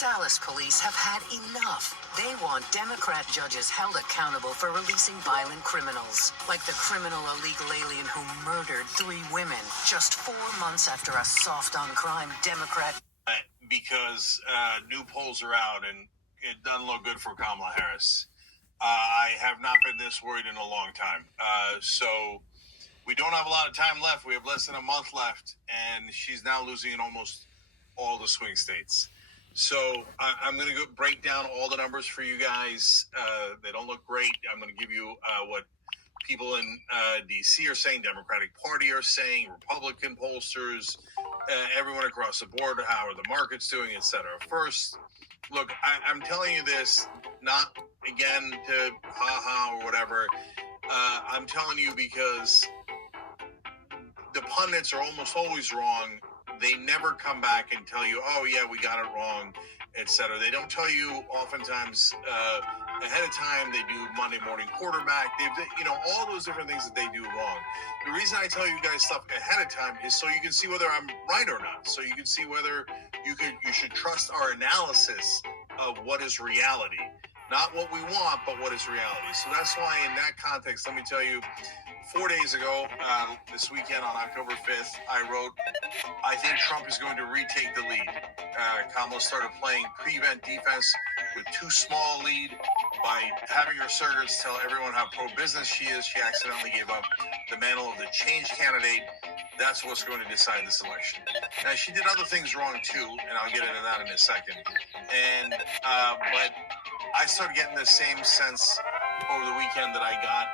Dallas police have had enough. They want Democrat judges held accountable for releasing violent criminals, like the criminal illegal alien who murdered 3 women just 4 months after a soft-on-crime Democrat... Because new polls are out, and it doesn't look good for Kamala Harris. I have not been this worried in a long time. So we don't have a lot of time left. We have less than a month left, and she's now losing in almost all the swing states. So I'm going to break down all the numbers for you guys. They don't look great. I'm going to give you what people in D.C. are saying, Democratic Party are saying, Republican pollsters, everyone across the board, how are the markets doing, et cetera. First, look, I'm telling you this, not again to ha-ha or whatever. I'm telling you because the pundits are almost always wrong. They never come back and tell you, oh, yeah, we got it wrong, et cetera. They don't tell you oftentimes ahead of time. They do Monday morning quarterback. All those different things that they do wrong. The reason I tell you guys stuff ahead of time is so you can see whether I'm right or not. So you can see whether you should trust our analysis of what is reality. Not what we want, but what is reality. So that's why in that context, let me tell you, 4 days ago, this weekend on October 5th, I wrote, I think Trump is going to retake the lead. Kamala started playing prevent defense with too small lead. By having her surrogates tell everyone how pro-business she is, she accidentally gave up the mantle of the change candidate. That's what's going to decide this election. Now, she did other things wrong, too, and I'll get into that in a second. But I started getting the same sense over the weekend that I got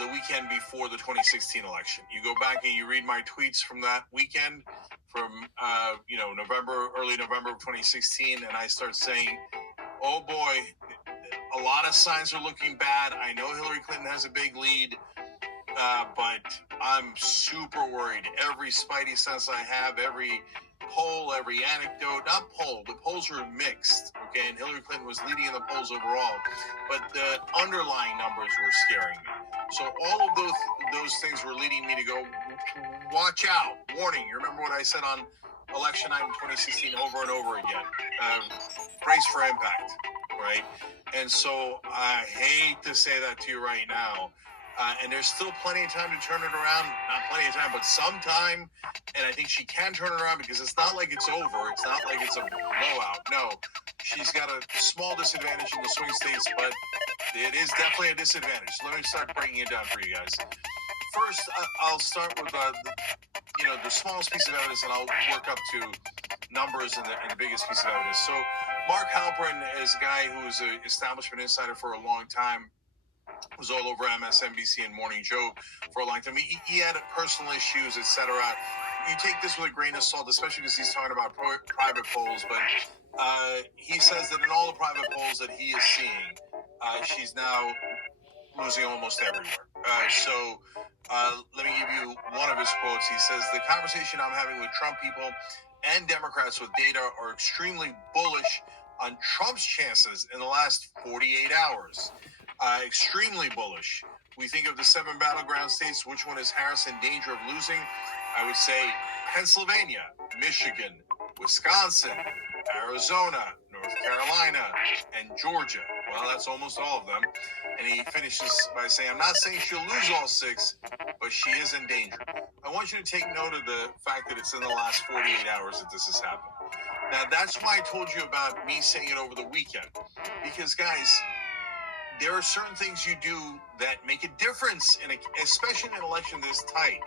the weekend before the 2016 election. You go back and you read my tweets from that weekend, from early November of 2016, and I start saying, oh boy, a lot of signs are looking bad. I know Hillary Clinton has a big lead, but I'm super worried. Every spidey sense I have, every poll, every anecdote, not poll, the polls were mixed, okay, and Hillary Clinton was leading in the polls overall, but the underlying numbers were scaring me. So all of those things were leading me to go, watch out, warning. You remember what I said on election night in 2016 over and over again, brace for impact, right? And so I hate to say that to you right now, and there's still plenty of time to turn it around. Not plenty of time, but some time. And I think she can turn it around because it's not like it's over. It's not like it's a blowout. No, she's got a small disadvantage in the swing states, but it is definitely a disadvantage. So let me start breaking it down for you guys. First, I'll start with the smallest piece of evidence, and I'll work up to numbers and the biggest piece of evidence. So Mark Halperin is a guy who was an establishment insider for a long time. Was all over MSNBC and Morning Joe for a long time. He had personal issues, etc. You take this with a grain of salt, especially because he's talking about private polls. But he says that in all the private polls that he is seeing, she's now losing almost everywhere. Let me give you one of his quotes. He says, the conversation I'm having with Trump people and Democrats with data are extremely bullish on Trump's chances in the last 48 hours. Extremely bullish. We think of the 7 battleground states. Which one is Harris in danger of losing? I would say Pennsylvania, Michigan, Wisconsin, Arizona, North Carolina, and Georgia. Well, that's almost all of them. And he finishes by saying, I'm not saying she'll lose all 6, but she is in danger. I want you to take note of the fact that it's in the last 48 hours that this has happened. Now, that's why I told you about me saying it over the weekend. Because, guys, there are certain things you do that make a difference, especially in an election this tight.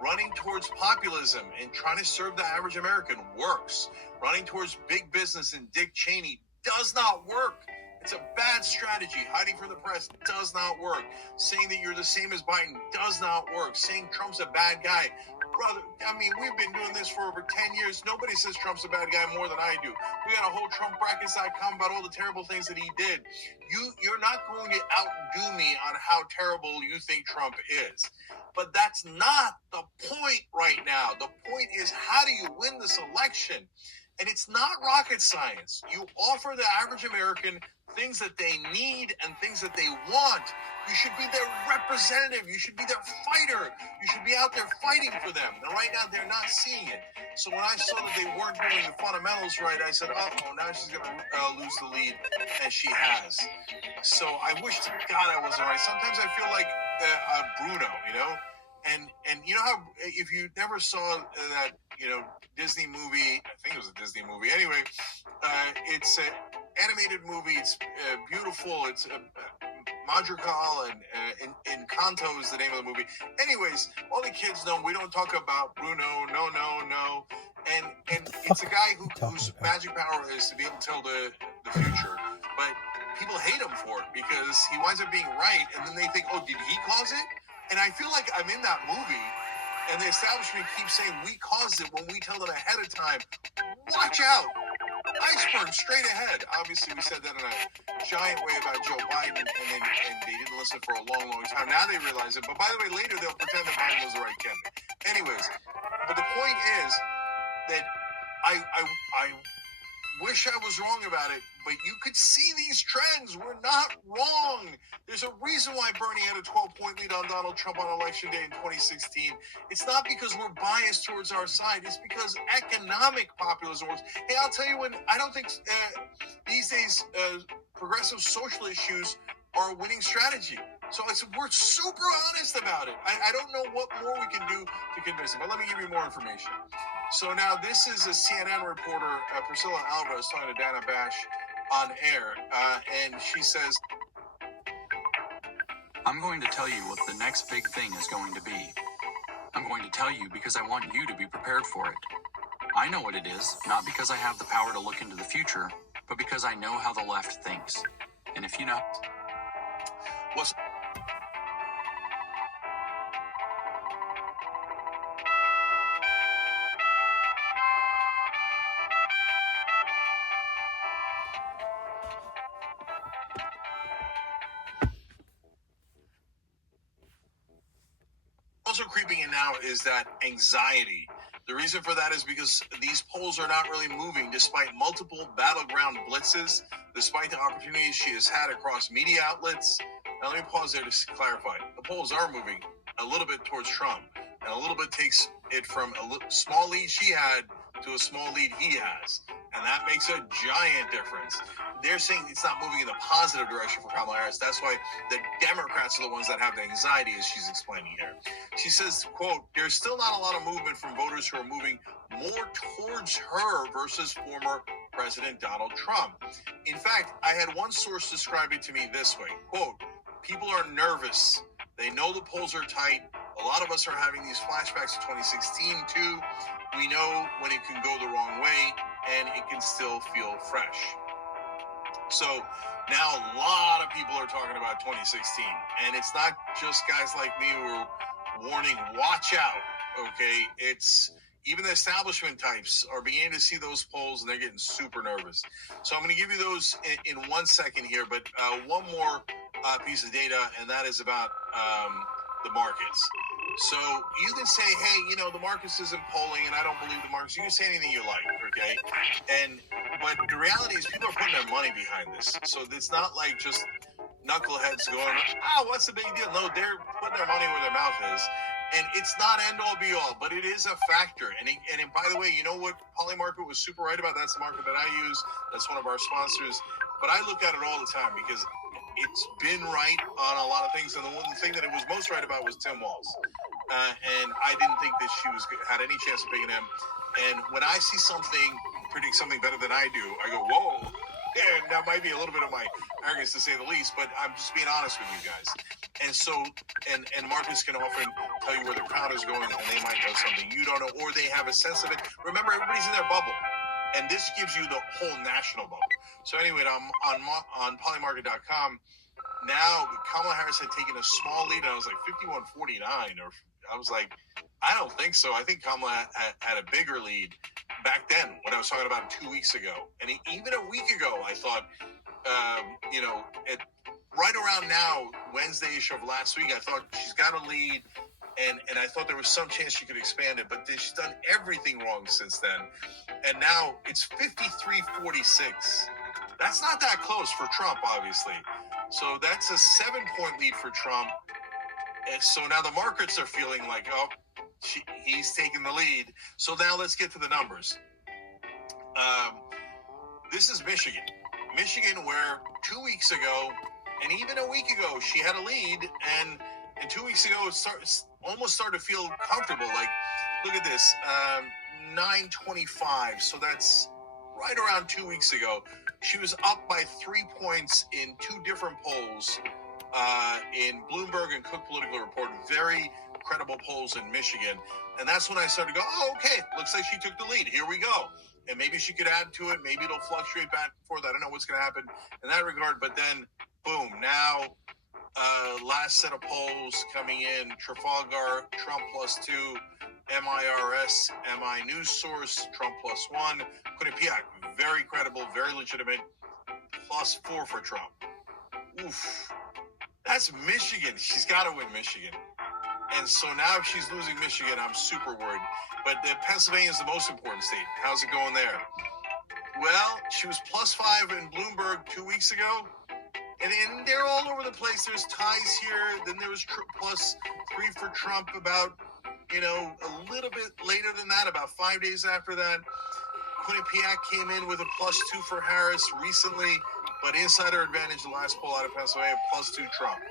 Running towards populism and trying to serve the average American works. Running towards big business and Dick Cheney does not work. It's a bad strategy. Hiding from the press does not work. Saying that you're the same as Biden does not work. Saying Trump's a bad guy. Brother, I mean, we've been doing this for over 10 years. Nobody says Trump's a bad guy more than I do. We got a whole TrumpBrackets.com about all the terrible things that he did. You're not going to outdo me on how terrible you think Trump is. But that's not the point right now. The point is, how do you win this election? And it's not rocket science. You offer the average American things that they need and things that they want. You should be their representative. You should be their fighter. You should be out there fighting for them. And right now, they're not seeing it. So when I saw that they weren't doing the fundamentals right, I said, oh, now she's going to lose the lead, and she has. So I wish to God I wasn't right. Sometimes I feel like Bruno, you know? And you know how, if you never saw that, Disney movie, I think it was a Disney movie. Anyway, it's an animated movie. It's beautiful. It's Madrigal and Encanto is the name of the movie. Anyways, all the kids know we don't talk about Bruno. No. And it's a guy whose magic power is to be able to tell the future. But people hate him for it because he winds up being right. And then they think, oh, did he cause it? And I feel like I'm in that movie, and the establishment keeps saying we caused it when we tell them ahead of time, watch out, iceberg straight ahead. Obviously, we said that in a giant way about Joe Biden, and they didn't listen for a long, long time. Now they realize it. But by the way, later they'll pretend that Biden was the right candidate. Anyways, but the point is that I wish I was wrong about it, but you could see these trends. We're not wrong. There's a reason why Bernie had a 12-point lead on Donald Trump on Election Day in 2016. It's not because we're biased towards our side. It's because economic populism works. Hey, I'll tell you what, I don't think these days progressive social issues are a winning strategy. So we're super honest about it. I don't know what more we can do to convince them, but let me give you more information. So now this is a CNN reporter, Priscilla Alvarez, talking to Dana Bash on air, and she says, I'm going to tell you what the next big thing is going to be. I'm going to tell you because I want you to be prepared for it. I know what it is, not because I have the power to look into the future, but because I know how the left thinks. And if you know... what's also creeping in now is that anxiety. The reason for that is because these polls are not really moving despite multiple battleground blitzes, despite the opportunities she has had across media outlets. Now, let me pause there to clarify. The polls are moving a little bit towards Trump, and a little bit takes it from a small lead she had to a small lead he has. And that makes a giant difference. They're saying it's not moving in the positive direction for Kamala Harris. That's why the Democrats are the ones that have the anxiety, as she's explaining here. She says, quote, there's still not a lot of movement from voters who are moving more towards her versus former President Donald Trump. In fact, I had one source describe it to me this way, quote, people are nervous. They know the polls are tight. A lot of us are having these flashbacks to 2016 too. We know when it can go the wrong way and it can still feel fresh. So now a lot of people are talking about 2016, and it's not just guys like me who are warning, watch out, okay? It's even the establishment types are beginning to see those polls, and they're getting super nervous. So I'm going to give you those in 1 second here, but one more piece of data, and that is about the markets. So you can say, hey, the markets isn't polling, and I don't believe the markets. You can say anything you like, okay? But the reality is people are putting their money behind this. So it's not like just knuckleheads going, what's the big deal? No, they're putting their money where their mouth is. And it's not end all be all, but it is a factor. And by the way, you know what Polymarket was super right about? That's the market that I use. That's one of our sponsors. But I look at it all the time because it's been right on a lot of things. And the one thing that it was most right about was Tim Walz. And I didn't think that she had any chance of picking him. And when I see something, predict something better than I do, I go, whoa. Yeah, that might be a little bit of my arrogance to say the least, but I'm just being honest with you guys. And so, and markets can often tell you where the crowd is going, and they might know something you don't know, or they have a sense of it. Remember, everybody's in their bubble, and this gives you the whole national bubble. So anyway, on polymarket.com, now Kamala Harris had taken a small lead, and I was like 51-49, or I was like, I don't think so. I think Kamala had a bigger lead back then when I was talking about it 2 weeks ago. And even a week ago, I thought, right around now, Wednesday-ish of last week, I thought she's got a lead. and I thought there was some chance she could expand it, but she's done everything wrong since then. And now it's 53-46. That's not that close for Trump, obviously. So that's a 7-point lead for Trump. And so now the markets are feeling like, oh, he's taking the lead. So now let's get to the numbers. This is Michigan. Michigan, where 2 weeks ago, and even a week ago, she had a lead, and 2 weeks ago, it almost started to feel comfortable. Like, look at this, 925. So that's right around 2 weeks ago. She was up by 3 points in 2 different polls, in Bloomberg and Cook Political Report. Very credible polls in Michigan. And that's when I started to go, oh, okay, looks like she took the lead. Here we go. And maybe she could add to it. Maybe it'll fluctuate back and forth. I don't know what's going to happen in that regard. But then, boom, now last set of polls coming in, Trafalgar, Trump +2, MIRS, MI News Source, Trump +1, Quinnipiac, very credible, very legitimate, +4 for Trump. Oof. That's Michigan. She's got to win Michigan. And so now if she's losing Michigan, I'm super worried. But Pennsylvania is the most important state. How's it going there? Well, she was +5 in Bloomberg 2 weeks ago. And they're all over the place. There's ties here. Then there was +3 for Trump about, a little bit later than that, about 5 days after that. Quinnipiac came in with a +2 for Harris recently, but insider advantage, the last poll out of Pennsylvania, +2 Trump.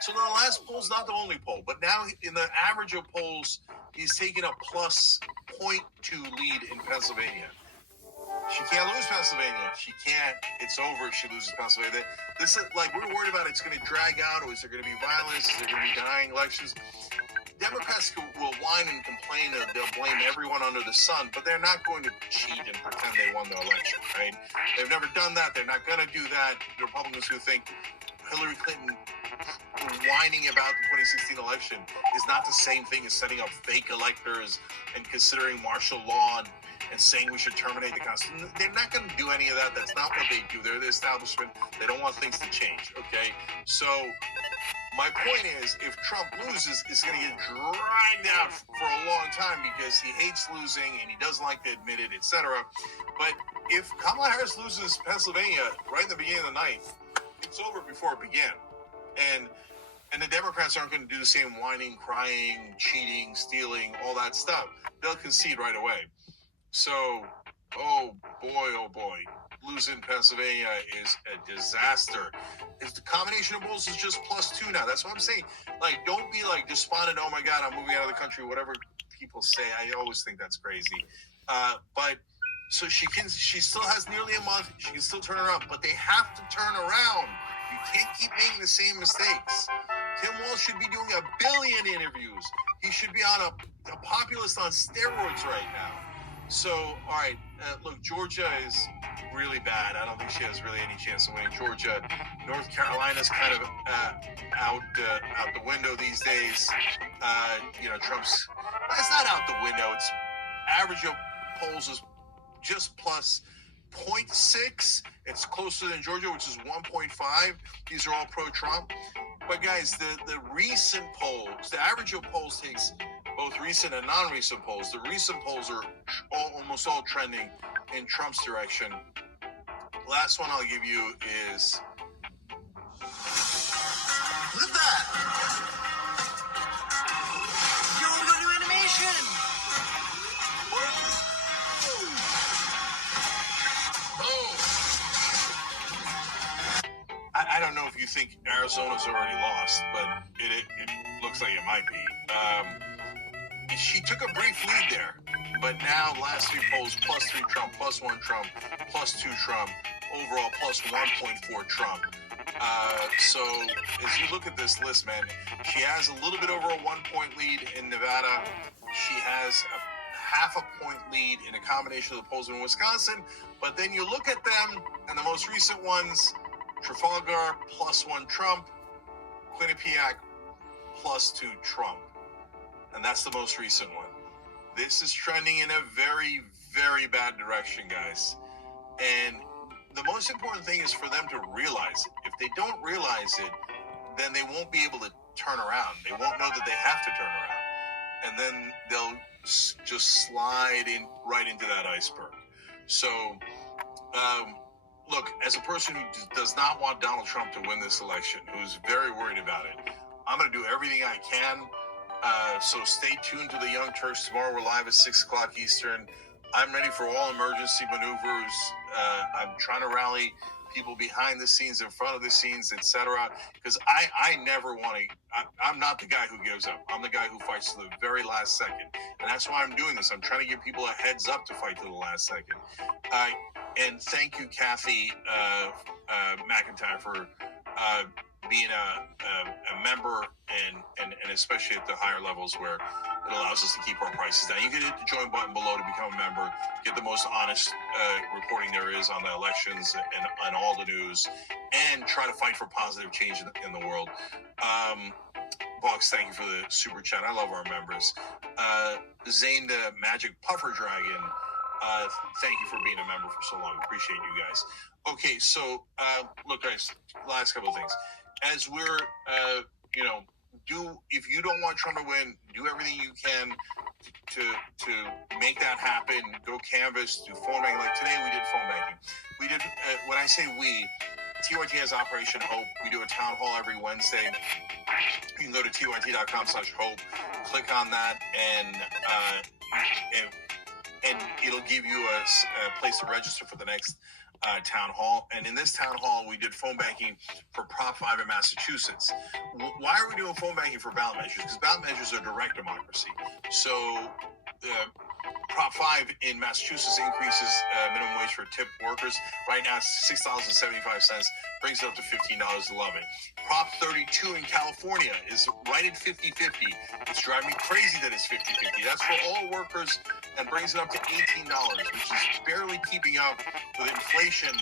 So the last poll's not the only poll, but now in the average of polls, he's taking a +0.2 lead in Pennsylvania. She can't lose Pennsylvania. She can't. It's over if she loses Pennsylvania. This is like, we're worried about it's going to drag out, or is there going to be violence? Is there going to be denying elections? Democrats will whine and complain that they'll blame everyone under the sun, but they're not going to cheat and pretend they won the election, right? They've never done that. They're not going to do that. The Republicans who think Hillary Clinton whining about the 2016 election is not the same thing as setting up fake electors and considering martial law and saying we should terminate the Constitution. They're not going to do any of that. That's not what they do. They're the establishment. They don't want things to change, okay? So my point is, if Trump loses, it's going to get dragged out for a long time because he hates losing and he doesn't like to admit it, etc. But if Kamala Harris loses Pennsylvania right in the beginning of the night, it's over before it began. And the Democrats aren't going to do the same whining, crying, cheating, stealing, all that stuff. They'll concede right away. So, oh boy, losing Pennsylvania is a disaster. If the combination of polls is just +2 now, that's what I'm saying. Like, don't be like despondent, oh my God, I'm moving out of the country, whatever people say. I always think that's crazy. But so she still has nearly a month. She can still turn around, but they have to turn around. You can't keep making the same mistakes. Tim Walz should be doing 1 billion interviews. He should be on a populist on steroids right now. So, all right, look, Georgia is really bad. I don't think she has really any chance of winning Georgia. North Carolina's kind of out the window these days. Trump's, it's not out the window. It's average of polls is just +0.6. It's closer than Georgia, which is 1.5. These are all pro-Trump. But guys, the recent polls, the average of polls takes both recent and non-recent polls. The recent polls are almost all trending in Trump's direction. Last one I'll give you is, look at that! You're all going to animation! I don't know if you think Arizona's already lost, but it looks like it might be. She took a brief lead there, but now last 3 polls, +3 Trump, +1 Trump, +2 Trump, overall +1.4 Trump. So as you look at this list, man, she has a little bit over a 1-point lead in Nevada. She has a half a point lead in a combination of the polls in Wisconsin. But then you look at them, and the most recent ones, Trafalgar +1 Trump, Quinnipiac +2 Trump. And that's the most recent one. This is trending in a very, very bad direction, guys. And the most important thing is for them to realize it. If they don't realize it, then they won't be able to turn around. They won't know that they have to turn around. and then they'll just slide in right into that iceberg. So, look, as a person who does not want Donald Trump to win this election, who's very worried about it, I'm going to do everything I can. So stay tuned to the Young Turks tomorrow. We're live at 6 o'clock Eastern. I'm ready for all emergency maneuvers. I'm trying to rally people behind the scenes, in front of the scenes, etc. Because I never want to. I'm not the guy who gives up. I'm the guy who fights to the very last second, and that's why I'm doing this. I'm trying to give people a heads up to fight to the last second. And thank you, Kathy McIntyre, for being a member and especially at the higher levels where it allows us to keep our prices down. You can hit the join button below to become a member, get the most honest reporting there is on the elections and all the news, and try to fight for positive change in the world. Box, thank you for the super chat. I love our members. Zane the Magic Puffer Dragon, thank you for being a member for so long. Appreciate you guys. Okay, so look, guys, last couple of things. As we're, if you don't want Trump to win, do everything you can to make that happen. Go canvas, do phone banking. Like today, we did phone banking. We did. When I say we, TYT has Operation Hope. We do a town hall every Wednesday. You can go to tyt.com/hope, click on that, and it'll give you a place to register for the next town hall. And in this town hall, we did phone banking for Prop 5 in Massachusetts. Why are we doing phone banking for ballot measures? Because ballot measures are direct democracy. So Prop 5 in Massachusetts increases minimum wage for tip workers. Right now, it's $6.75, brings it up to $15. Love it. Prop 32 in California is right at 50-50. It's driving me crazy that it's 50-50. That's for all workers and brings it up to $18, which is barely keeping up with inflation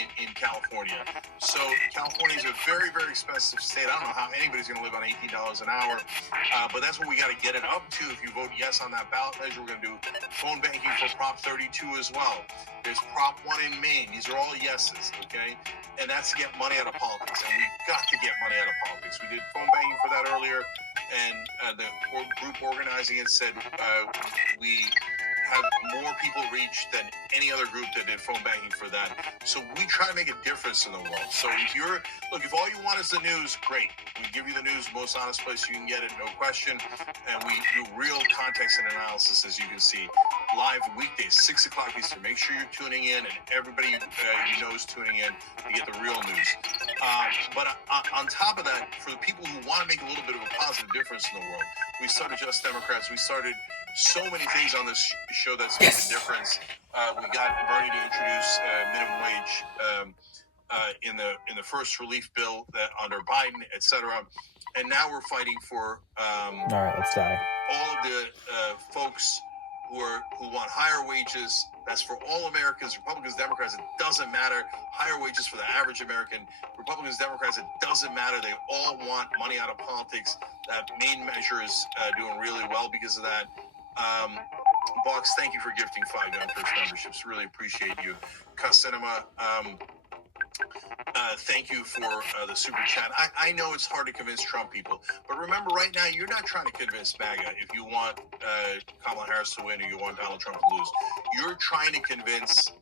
in California. So California is a very, very expensive state. I don't know how anybody's going to live on $18 an hour, but that's what we got to get it up to. If you vote yes on that ballot measure, we're going to do phone banking for Prop 32 as well. There's Prop 1 in Maine. These are all yeses, okay? And that's to get money out of politics, and we've got to get money out of politics. We did phone banking for that earlier, and the group organizing it said we have more people reached than any other group that did phone banking for that. So we try to make a difference in the world. So if all you want is the news, great. We give you the news, most honest place you can get it, no question. And we do real context and analysis, as you can see, live weekdays, 6 o'clock Eastern. Make sure you're tuning in, and everybody you know is tuning in to get the real news. But on top of that, for the people who want to make a little bit of a positive difference in the world, we started Just Democrats. We started so many things on this show that's made a difference. We got Bernie to introduce minimum wage in the first relief bill under Biden, etc. And now we're fighting for all right, let's die. All of the folks who want higher wages. That's for all Americans, Republicans, Democrats. It doesn't matter. Higher wages for the average American. Republicans, Democrats. It doesn't matter. They all want money out of politics. That main measure is doing really well because of that. Box, thank you for gifting 5 Young Turks memberships. Really appreciate you. Cinema, thank you for the super chat. I know it's hard to convince Trump people, but remember, right now, you're not trying to convince MAGA if you want Kamala Harris to win or you want Donald Trump to lose. You're trying to convince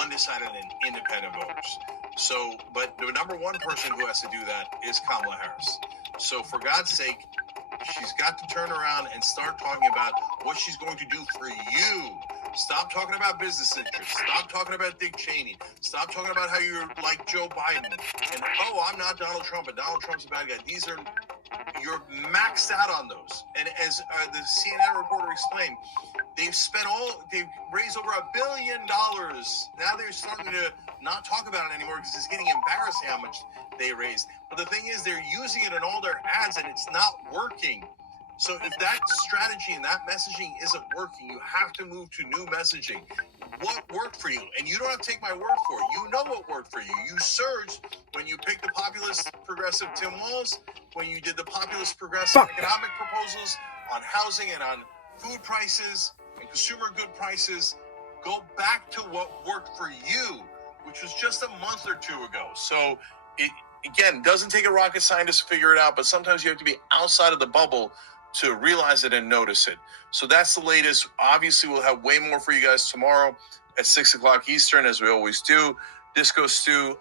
undecided and independent voters. So, but the number one person who has to do that is Kamala Harris. So, for God's sake, she's got to turn around and start talking about what she's going to do for you. Stop talking about business interests. Stop talking about Dick Cheney. Stop talking about how you're like Joe Biden. And, I'm not Donald Trump, and Donald Trump's a bad guy. You're maxed out on those. And as the CNN reporter explained, they've raised over $1 billion. Now they're starting to not talk about it anymore because it's getting embarrassing how much they raised. But the thing is, they're using it in all their ads, and it's not working. So if that strategy and that messaging isn't working, you have to move to new messaging. What worked for you? And you don't have to take my word for it. You know what worked for you. You surged when you picked the populist progressive Tim Walz, when you did the populist progressive economic proposals on housing and on food prices and consumer good prices. Go back to what worked for you, which was just a month or two ago. So it, again, doesn't take a rocket scientist to figure it out, but sometimes you have to be outside of the bubble to realize it and notice it. So that's the latest. Obviously, we'll have way more for you guys tomorrow at 6 o'clock Eastern, as we always do. Disco Stew,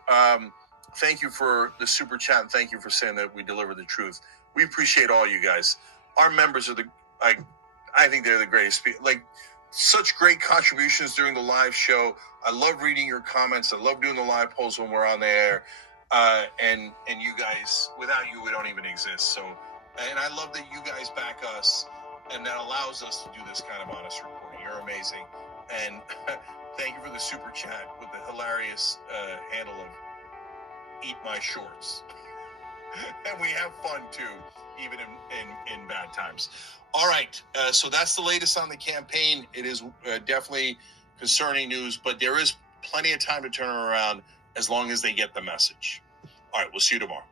thank you for the super chat, and thank you for saying that we deliver the truth. We appreciate all you guys. Our members are I think they're the greatest. Like, such great contributions during the live show. I love reading your comments. I love doing the live polls when we're on the air. And you guys, without you, we don't even exist. So, and I love that you guys back us, and that allows us to do this kind of honest reporting. You're amazing. And thank you for the super chat with the hilarious handle of Eat My Shorts. And we have fun too, even in bad times. All right, so that's the latest on the campaign. It is definitely concerning news, but there is plenty of time to turn it around as long as they get the message. All right, we'll see you tomorrow.